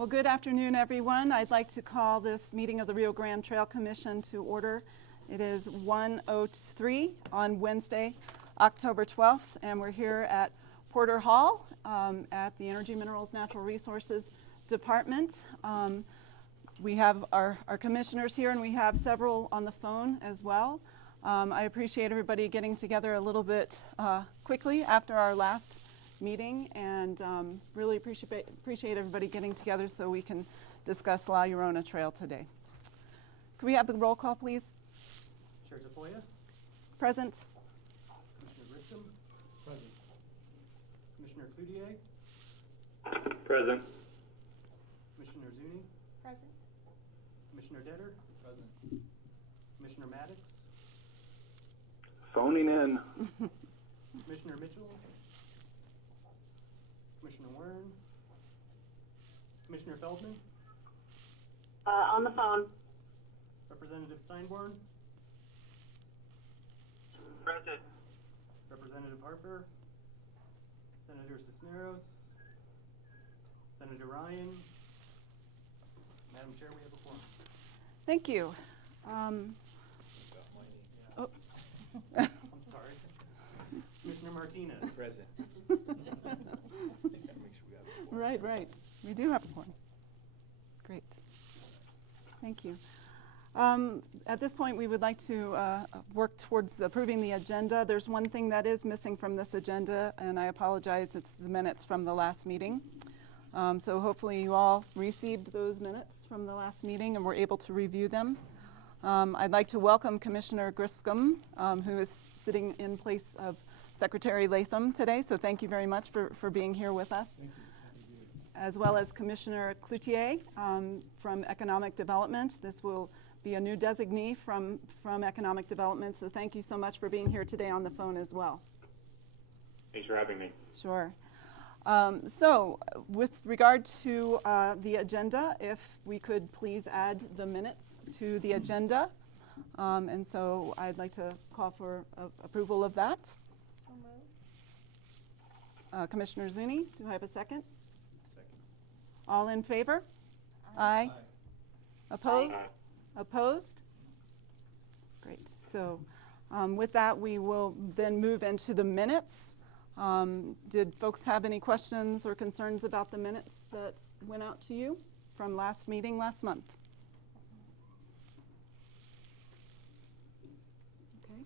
Well, good afternoon, everyone. I'd like to call this meeting of the Rio Grande Trail Commission to order. It is 1:03 on Wednesday, October 12th, and we're here at Porter Hall at the Energy, Minerals, Natural Resources Department. We have our commissioners here, and we have several on the phone as well. I appreciate everybody getting together a little bit quickly after our last meeting, and really appreciate everybody getting together so we can discuss La Llorona Trail today. Could we have the roll call, please? Chair Tafoya? Present. Commissioner Grissom? Present. Commissioner Cloutier? Present. Commissioner Zuni? Present. Commissioner Detter? Present. Commissioner Maddox? Phoning in. Commissioner Mitchell? Commissioner Warren? Commissioner Feldman? On the phone. Representative Steinborn? Present. Representative Harper? Senator Cisneros? Senator Ryan? Madam Chair, we have a quorum. Thank you. I'm sorry. Commissioner Martinez? Present. Right. We do have a quorum. Great. Thank you. At this point, we would like to work towards approving the agenda. There's one thing that is missing from this agenda, and I apologize. It's the minutes from the last meeting. So hopefully you all received those minutes from the last meeting and were able to review them. I'd like to welcome Commissioner Grissom, who is sitting in place of Secretary Latham today. So thank you very much for being here with us. Thank you. As well as Commissioner Cloutier from Economic Development. This will be a new designee from Economic Development, so thank you so much for being here today on the phone as well. Thanks for having me. Sure. So with regard to the agenda, if we could please add the minutes to the agenda. And so I'd like to call for approval of that. So moved. Commissioner Zuni, do I have a second? Second. All in favor? Aye. Opposed? Aye. Opposed? Great. So with that, we will then move into the minutes. Did folks have any questions or concerns about the minutes that went out to you from last meeting last month? Okay.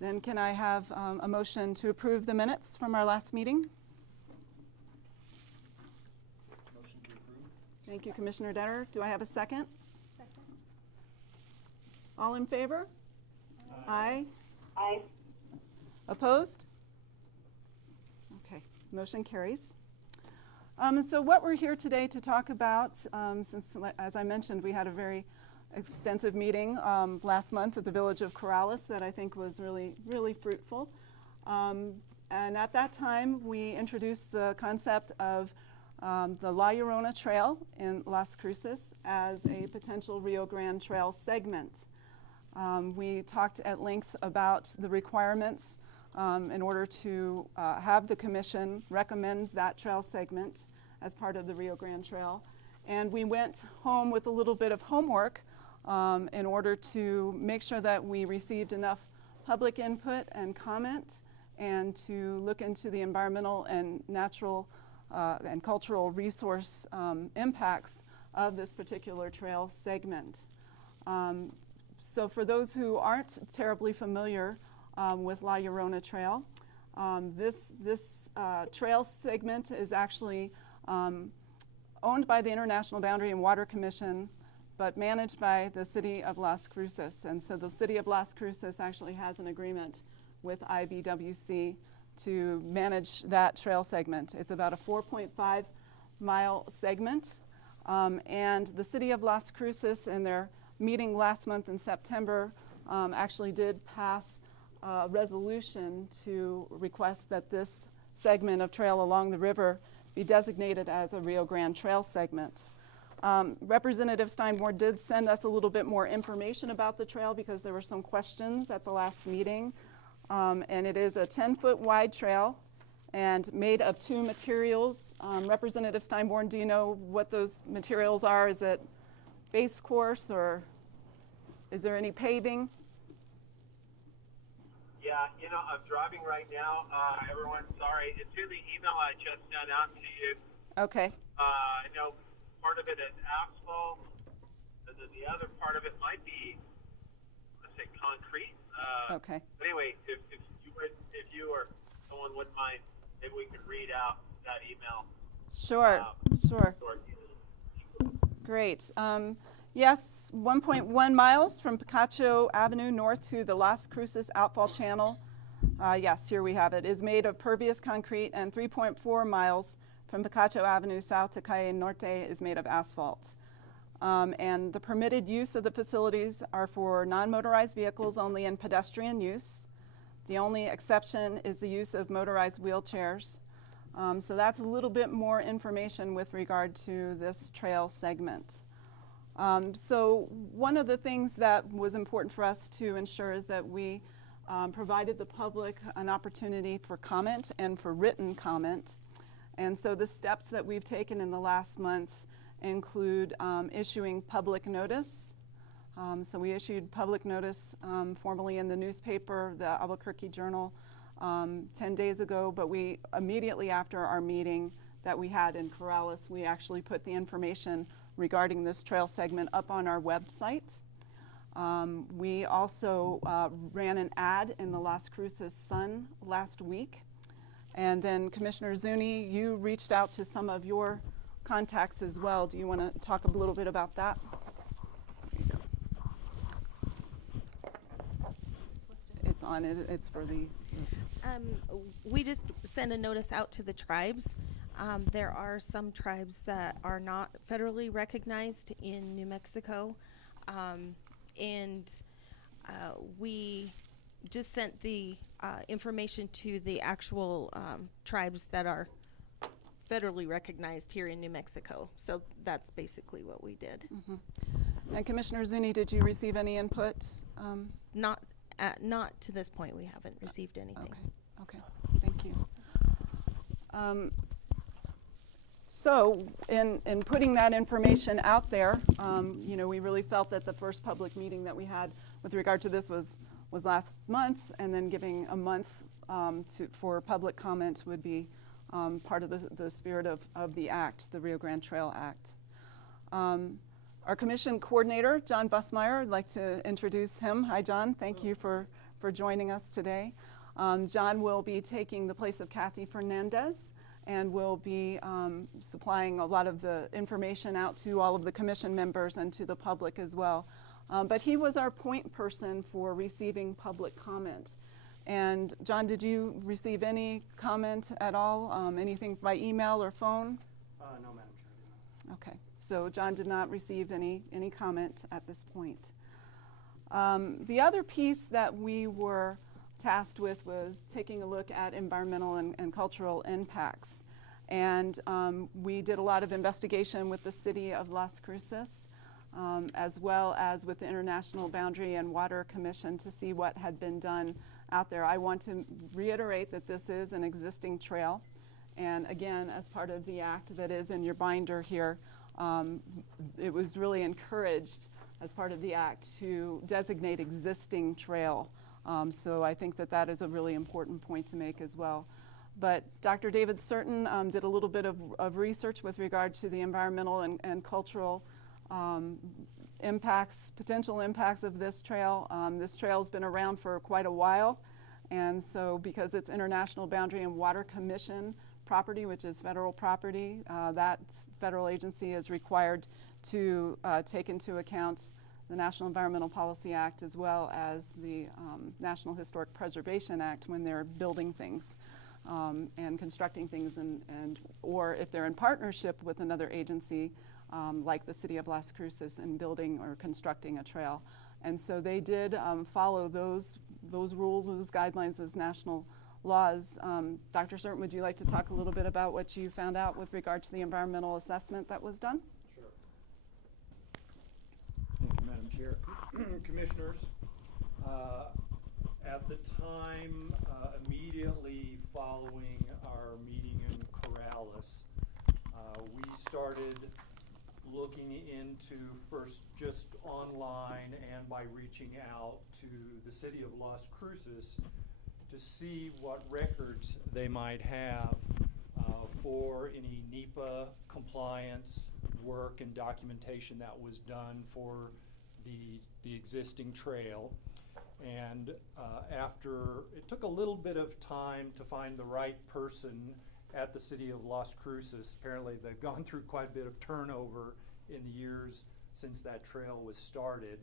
Then can I have a motion to approve the minutes from our last meeting? Motion to approve. Thank you, Commissioner Detter. Do I have a second? Second. All in favor? Aye. Aye. Opposed? Okay, motion carries. So what we're here today to talk about, since as I mentioned, we had a very extensive meeting last month at the village of Corrales that I think was really fruitful. And at that time, we introduced the concept of the La Llorona Trail in Las Cruces as a potential Rio Grande Trail segment. We talked at length about the requirements in order to have the commission recommend that trail segment as part of the Rio Grande Trail. And we went home with a little bit of homework in order to make sure that we received enough public input and comment and to look into the environmental and natural and cultural resource impacts of this particular trail segment. So for those who aren't terribly familiar with La Llorona Trail, this trail segment is actually owned by the International Boundary and Water Commission, but managed by the city of Las Cruces. And so the city of Las Cruces actually has an agreement with IBWC to manage that trail segment. It's about a 4.5 mile segment. And the city of Las Cruces, in their meeting last month in September, actually did pass a resolution to request that this segment of trail along the river be designated as a Rio Grande Trail segment. Representative Steinborn did send us a little bit more information about the trail because there were some questions at the last meeting. And it is a 10-foot wide trail and made of 2 materials. Representative Steinborn, do you know what those materials are? Is it base course, or is there any paving? Yeah, you know, I'm driving right now. Everyone, sorry. It's in the email I just sent out to you. Okay. I know part of it is asphalt, and then the other part of it might be, let's say, concrete. Okay. But anyway, if you or someone wouldn't mind, maybe we could read out that email. Sure. Sure. Great. Yes, 1.1 miles from Picacho Avenue north to the Las Cruces outfall channel. Yes, here we have it. Is made of pervious concrete, and 3.4 miles from Picacho Avenue south to Calle Norte is made of asphalt. And the permitted use of the facilities are for non-motorized vehicles only and pedestrian use. The only exception is the use of motorized wheelchairs. So that's a little bit more information with regard to this trail segment. So one of the things that was important for us to ensure is that we provided the public an opportunity for comment and for written comment. And so the steps that we've taken in the last month include issuing public notice. So we issued public notice formally in the newspaper, the Albuquerque Journal, 10 days ago, but we immediately after our meeting that we had in Corrales, we actually put the information regarding this trail segment up on our website. We also ran an ad in the Las Cruces Sun last week. And then Commissioner Zuni, you reached out to some of your contacts as well. Do you want to talk a little bit about that? It's on it. It's for the... We just send a notice out to the tribes. There are some tribes that are not federally recognized in New Mexico. And we just sent the information to the actual tribes that are federally recognized here in New Mexico. So that's basically what we did. Mm-hmm. And Commissioner Zuni, did you receive any input? Not to this point. We haven't received anything. Okay, thank you. So in putting that information out there, you know, we really felt that the first public meeting that we had with regard to this was last month, and then giving a month for public comment would be part of the spirit of the act, the Rio Grande Trail Act. Our commission coordinator, John Bussmeyer, I'd like to introduce him. Hi, John. Thank you for joining us today. John will be taking the place of Kathy Fernandez and will be supplying a lot of the information out to all of the commission members and to the public as well. But he was our point person for receiving public comment. And John, did you receive any comment at all? Anything by email or phone? No, Madam Chair, I did not. Okay, so John did not receive any comment at this point. The other piece that we were tasked with was taking a look at environmental and cultural impacts. And we did a lot of investigation with the city of Las Cruces, as well as with the International Boundary and Water Commission to see what had been done out there. I want to reiterate that this is an existing trail. And again, as part of the act that is in your binder here, it was really encouraged as part of the act to designate existing trail. So I think that that is a really important point to make as well. But Dr. David Certain did a little bit of research with regard to the environmental and cultural impacts, potential impacts of this trail. This trail's been around for quite a while. And so because it's International Boundary and Water Commission property, which is federal property, that federal agency is required to take into account the National Environmental Policy Act as well as the National Historic Preservation Act when they're building things and constructing things, or if they're in partnership with another agency like the City of Las Cruces in building or constructing a trail. And so they did follow those rules, those guidelines, those national laws. Dr. Certain, would you like to talk a little bit about what you found out with regard to the environmental assessment that was done? Sure. Thank you, Madam Chair. Commissioners, At the time, immediately following our meeting in Corrales, we started looking into first just online and by reaching out to the city of Las Cruces to see what records they might have for any NEPA compliance work and documentation that was done for the existing trail. And after, it took a little bit of time to find the right person at the city of Las Cruces. Apparently they've gone through quite a bit of turnover in the years since that trail was started.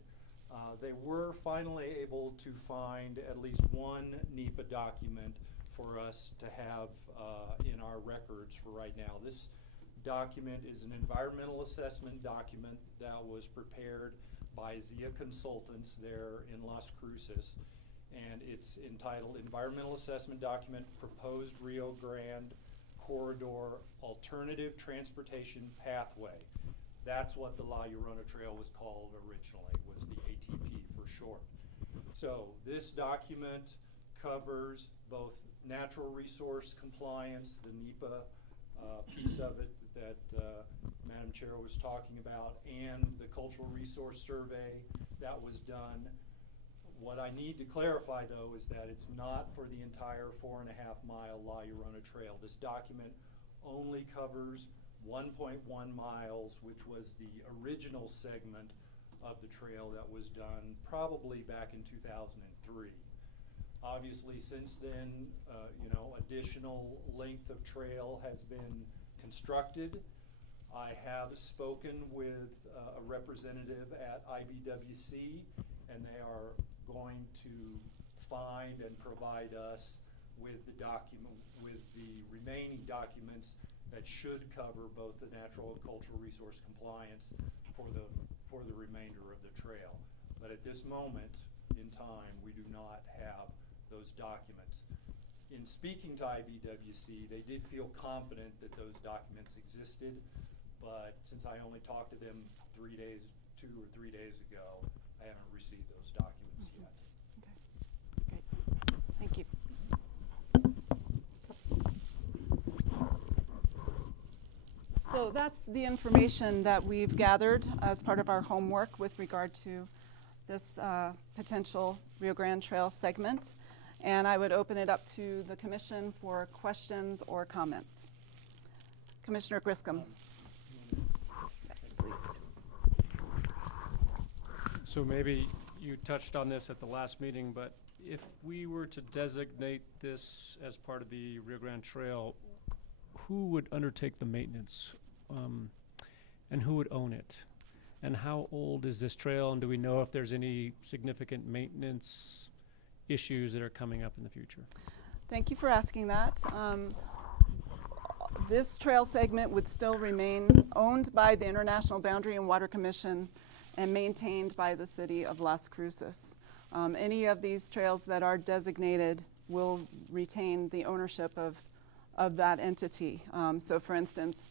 They were finally able to find at least one NEPA document for us to have in our records for right now. This document is an environmental assessment document that was prepared by Zia Consultants there in Las Cruces, and it's entitled Environmental Assessment Document Proposed Rio Grande Corridor Alternative Transportation Pathway. That's what the La Llorona Trail was called originally, was the ATP for short. So this document covers both natural resource compliance, the NEPA piece of it that Madam Chair was talking about, and the cultural resource survey that was done. What I need to clarify though is that it's not for the entire 4.5 mile La Llorona Trail. This document only covers 1.1 miles, which was the original segment of the trail that was done probably back in 2003. Obviously, since then, additional length of trail has been constructed. I have spoken with a representative at IBWC, and they are going to find and provide us with the remaining documents that should cover both the natural and cultural resource compliance for the remainder of the trail. But at this moment in time, we do not have those documents. In speaking to IBWC, they did feel confident that those documents existed, but since I only talked to them 2 or 3 days ago, I haven't received those documents yet. Okay, great. Thank you. So that's the information that we've gathered as part of our homework with regard to this potential Rio Grande Trail segment. And I would open it up to the commission for questions or comments. Commissioner Griscom. Yes, please. So maybe you touched on this at the last meeting, but if we were to designate this as part of the Rio Grande Trail, who would undertake the maintenance and who would own it? And how old is this trail, and do we know if there's any significant maintenance issues that are coming up in the future? Thank you for asking that. This trail segment would still remain owned by the International Boundary and Water Commission and maintained by the city of Las Cruces. Any of these trails that are designated will retain the ownership of that entity. So for instance,